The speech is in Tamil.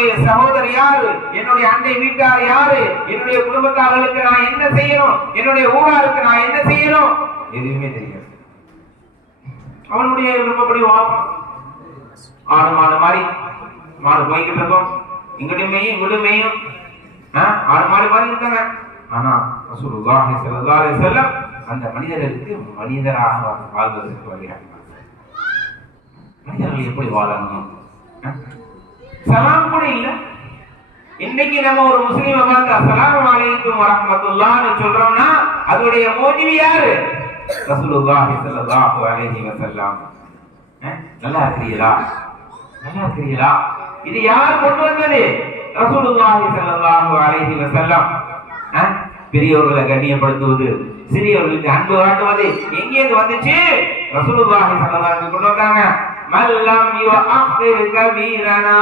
என்னுடைய சகோதரர் யாரு, என்னுடைய அண்டை வீட்டார் யாரு, என்னுடைய குடும்பத்தார்களுக்கு நான் என்ன செய்யணும், என்னுடைய ஊராருக்கு நான் என்ன செய்யணும், எதுவுமே தெரியாது. அவனுடைய விருப்பப்படி வாழும். ஆடு மாடு மாதிரி மாடு போய்கிட்டு இருக்கும், இங்கடுமையும் இங்கடுமையும் ஆடு மாடு மாதிரி இருக்காங்க. ஆனா ரசூலுல்லாஹி ஸல்லல்லாஹு அலைஹி வஸல்லம் அந்த மனிதர்களுக்கு மனிதராக வாழ்வதற்கு வழிகாட்டினார். மனிதர்கள் எப்படி வாழணும்? சலாம் கூட இல்ல. இன்னைக்கு நம்ம ஒரு முஸ்லீமை பார்த்து அஸ்ஸலாமு அலைக்கும் வரஹ்மத்துல்லாஹ்னு சொல்றோம்னா அதோடைய மோஜிவி யாரு? ரசூலுல்லாஹி ஸல்லல்லாஹு அலைஹி வஸல்லம். நல்லா இருக்கிறீங்களா, நல்லா இருக்கிறீங்களா? இது யார் கொண்டு வந்தது? ரசூலுல்லாஹி ஸல்லல்லாஹு அலைஹி வஸல்லம். பெரியவர்களை கண்ணியப்படுத்துவது, சிறியவர்களுக்கு அன்பு காட்டுவது எங்கேருந்து வந்துச்சு? ரசூலுல்லாஹி ஸல்லல்லாஹு அலைஹி வஸல்லம் கொண்டு வந்தாங்க. மல்லம் யுஅஃகிர் கபீரனா